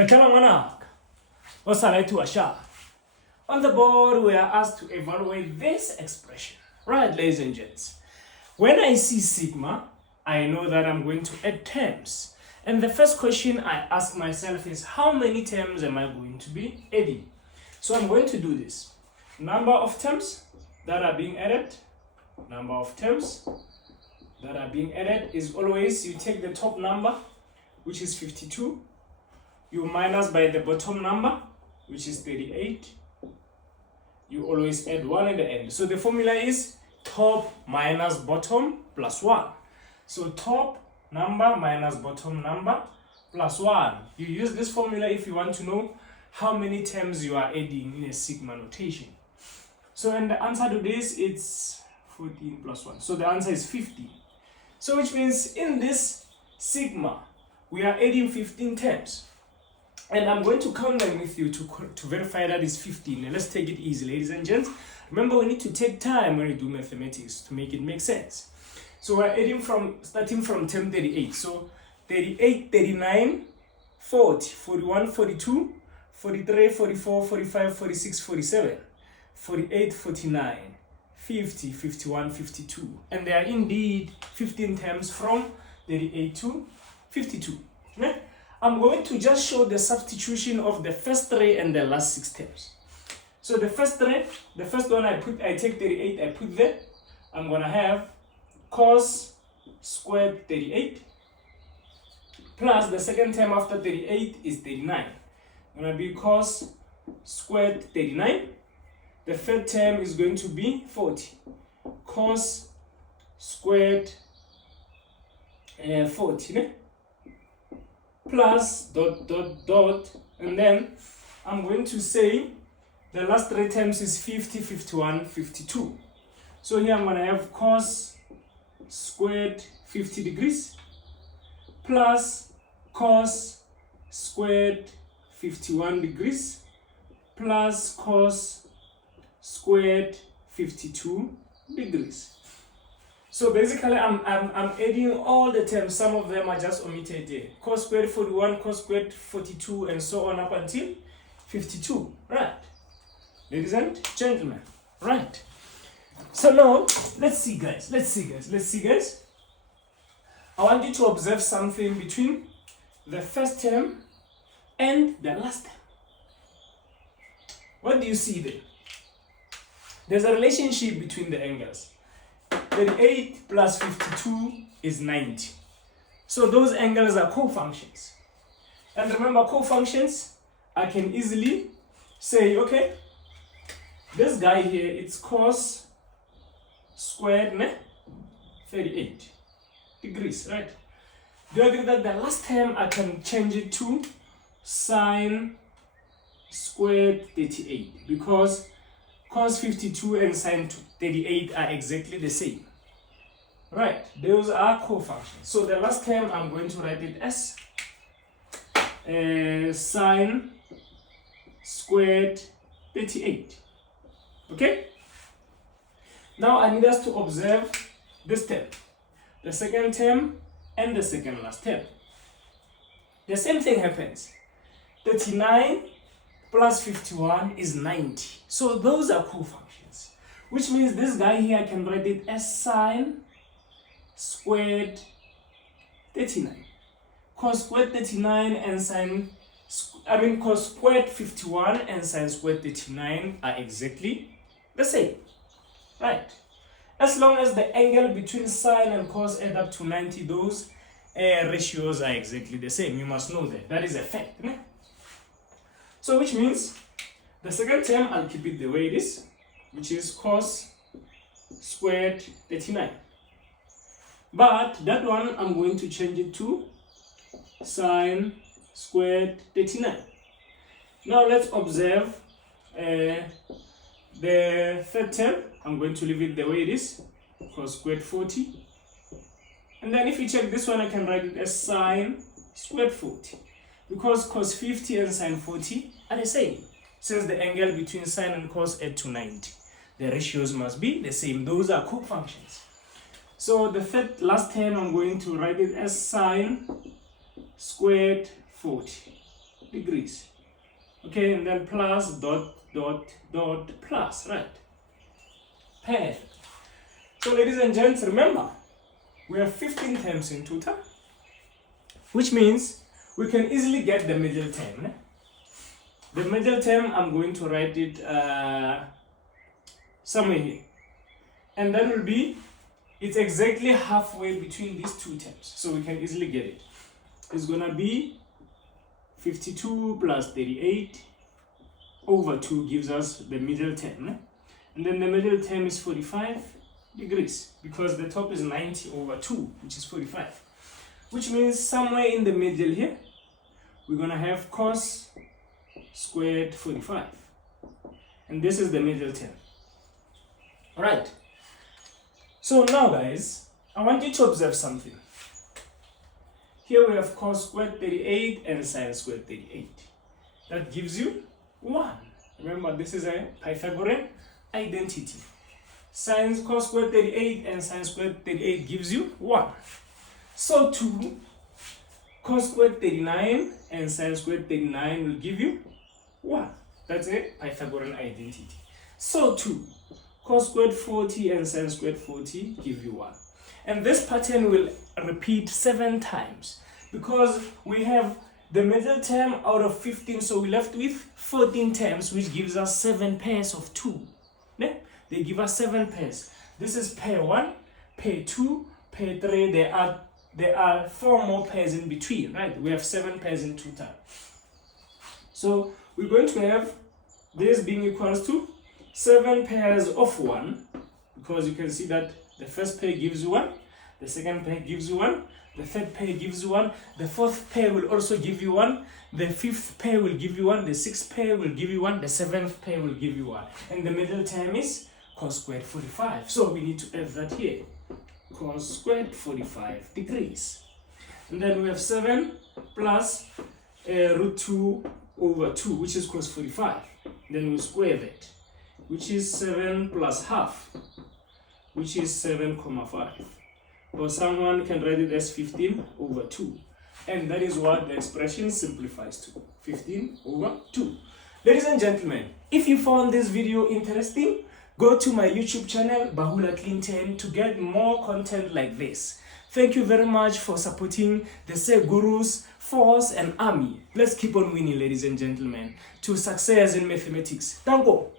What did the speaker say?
On the board, we are asked to evaluate this expression. Right, ladies and gents. When I see sigma, I know that I'm going to add terms. And the first question I ask myself is, how many terms am I going to be adding? So I'm going to do this. Number of terms that are being added. Number of terms that are being added is always, you take the top number, which is 52. You minus by the bottom number, which is 38. You always add 1 at the end. So the formula is top minus bottom plus 1. So top number minus bottom number plus 1. You use this formula if you want to know how many terms you are adding in a sigma notation. So and the answer to this, it's 14 plus 1. So the answer is 15. So which means in this sigma, we are adding 15 terms. And I'm going to count them with you to verify that it's 15. And let's take it easy, ladies and gents. Remember, we need to take time when we do mathematics to make it make sense. So we're adding starting from term 38. So 38, 39, 40, 41, 42, 43, 44, 45, 46, 47, 48, 49, 50, 51, 52. And there are indeed 15 terms from 38 to 52. Okay? I'm going to just show the substitution of the first 3 and the last 6 terms. So the first 3, the first one I take 38, I put there. I'm going to have cos squared 38 plus the second term after 38 is 39. It's going to be cos squared 39. The third term is going to be 40. Cos squared 40. Ne? Plus dot, and then I'm going to say the last 3 terms is 50, 51, 52. So here I'm going to have cos squared 50 degrees plus cos squared 51 degrees plus cos squared 52 degrees. So basically, I'm adding all the terms. Some of them are just omitted here. Cos squared 41, cos squared 42, and so on up until 52. Right, ladies and gentlemen. Right. So now, let's see, guys. I want you to observe something between the first term and the last term. What do you see there? There's a relationship between the angles. 38 plus 52 is 90. So those angles are cofunctions. And remember, cofunctions, I can easily say, okay, this guy here, it's cos squared 38 degrees, right? Do you agree that the last term I can change it to sine squared 38? Because cos 52 and sine 38 are exactly the same. Right, those are cofunctions. So the last term, I'm going to write it as sine squared 38. Okay? Now I need us to observe this term, the second term and the second last term. The same thing happens. 39 plus 51 is 90. So those are cofunctions, which means this guy here, I can write it as sine squared 39. Cos squared 39 and cos squared 51 and sine squared 39 are exactly the same. Right? As long as the angle between sine and cos add up to 90, those ratios are exactly the same. You must know that. That is a fact. Ne? So which means the second term, I'll keep it the way it is, which is cos squared 39. But that one, I'm going to change it to sine squared 39. Now let's observe the third term. I'm going to leave it the way it is, cos squared 40. And then if you check this one, I can write it as sine squared 40. Because cos 50 and sine 40 are the same. Since the angle between sine and cos add to 90, the ratios must be the same. Those are cofunctions. So the last term, I'm going to write it as sine squared 40. degrees. Okay, and then plus dot plus, right? Perfect. So ladies and gents, remember, we have 15 terms in total, which means we can easily get the middle term. Ne? The middle term, I'm going to write it somewhere here. And that will be, it's exactly halfway between these two terms. So we can easily get it. It's going to be 52 plus 38 over 2 gives us the middle term. Ne? And then the middle term is 45 degrees because the top is 90 over 2, which is 45. Which means somewhere in the middle here, we're going to have cos squared 45. And this is the middle term. Alright. So now guys, I want you to observe something. Here we have cos squared 38 and sin squared 38. That gives you 1. Remember, this is a Pythagorean identity. Cos squared 38 and sin squared 38 gives you 1. So too, cos squared 39 and sin squared 39 will give you 1. That's a Pythagorean identity. So too, cos squared 40 and sin squared 40 give you 1. And this pattern will repeat 7 times because we have the middle term out of 15, so we're left with 14 terms, which gives us 7 pairs of 2. Ne? They give us 7 pairs. This is pair 1, pair 2, pair 3. There are 4 more pairs in between, right? We have 7 pairs in total. So we're going to have this being equals to 7 pairs of 1, because you can see that the first pair gives you 1, the second pair gives you 1, the third pair gives you 1, the fourth pair will also give you 1, the fifth pair will give you 1, the sixth pair will give you 1, the seventh pair will give you 1. And the middle term is cos squared 45. So we need to add that here. Cos squared 45 degrees. And then we have 7 plus root 2 over 2, which is cos 45. Then we square that, which is 7 plus half, which is 7,5. Or someone can write it as 15 over 2. And that is what the expression simplifies to, 15 over 2. Ladies and gentlemen, if you found this video interesting, go to my YouTube channel, Bahula Clinton, to get more content like this. Thank you very much for supporting the Say Gurus, Force and Army. Let's keep on winning, ladies and gentlemen, to success in mathematics. Tango!